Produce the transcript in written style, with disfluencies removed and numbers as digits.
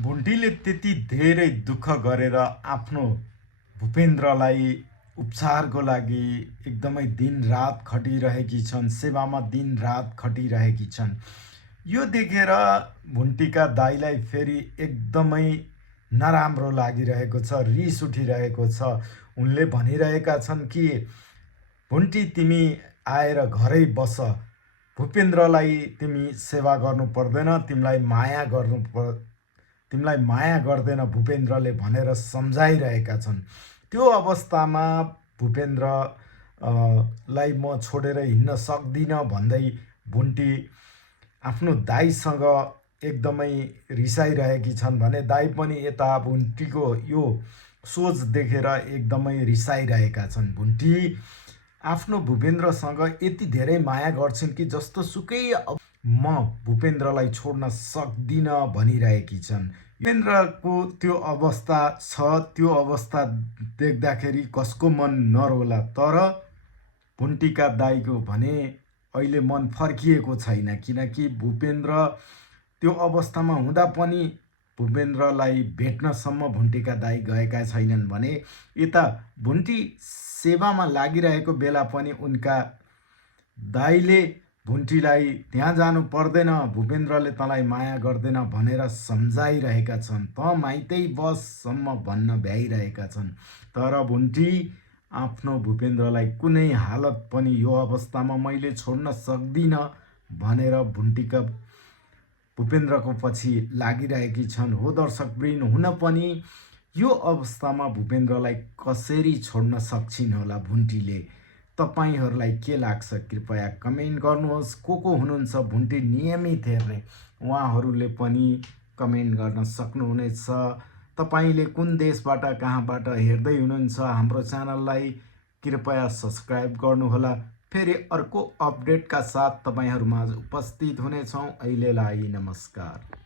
भुन्टीले त्यति धेरै दुःख गरेर आफ्नो भूपेन्द्रलाई उपचारको लागि एकदमै दिनरात खटिरहेकी छन्, सेवामा दिनरात खटिरहेकी छन्। यो देखेर भुन्टीका दाइलाई फेरि एकदमै नराम्रो लागिरहेको छ, रिस उठिरहेको छ। उनले भनिरहेका छन् कि भुन्टी तिमी आएर घरै बस, भूपेन्द्रलाई तिमी सेवा गर्नु पर्दैन, तिमीलाई माया गर्दैन भूपेन्द्रले भनेर सम्झाइरहेका छन्। त्यो अवस्थामा भूपेन्द्र लाई म छोडेर हिँड्न सक्दिनँ भन्दै भुन्टी आफ्नो दाइसँग एकदमै रिसाइरहेकी छन् भने दाइ पनि यता भुन्टीको यो सोच देखेर एकदमै रिसाइरहेका छन्। भुन्टी आफ्नो भूपेन्द्रसँग यति धेरै माया गर्छिन् कि जस्तो सुकै म भूपेन्द्रलाई छोड्न सक्दिनँ भनिरहेकी छन्। भूपेन्द्रको त्यो अवस्था छ, त्यो अवस्था देख्दाखेरि कसको मन नरोला, तर भुन्टीका दाइको भने अहिले मन फर्किएको छैन, किनकि भूपेन्द्र त्यो अवस्थामा हुँदा पनि भूपेन्द्रलाई भेट्नसम्म भुन्टीका दाइ गएका छैनन् भने यता भुन्टी सेवामा लागिरहेको बेला पनि उनका दाइले भुन्टीलाई त्यहाँ जानु पर्दैन, भूपेन्द्रले तँलाई माया गर्दैन भनेर सम्झाइरहेका छन्। त माइतै बससम्म भन्न भ्याइरहेका छन्। तर भुन्टी आफ्नो भूपेन्द्रलाई कुनै हालत पनि यो अवस्थामा मैले छोड्न सक्दिनँ भनेर भूपेन्द्रको पछि लागिरहेकी छन्। हो दर्शकवृन्द, हुन पनि यो अवस्थामा भूपेन्द्रलाई कसरी छोड्न सक्छिन् होला भुन्टीले? तपाईहरूलाई के लाग्छ? कृपया कमेन्ट गर्नुहोस्। को हुनुहुन्छ भुन्टी नियमित हेर्ने, उहाँहरूले पनि कमेन्ट गर्न सक्नुहुनेछ। तपाईँले कुन देशबाट कहाँबाट हेर्दै हुनुहुन्छ हाम्रो च्यानललाई कृपया सब्सक्राइब गर्नुहोला। फेरि अर्को अपडेटका साथ तपाईँहरूमाझ उपस्थित हुनेछौँ। अहिलेलाई नमस्कार।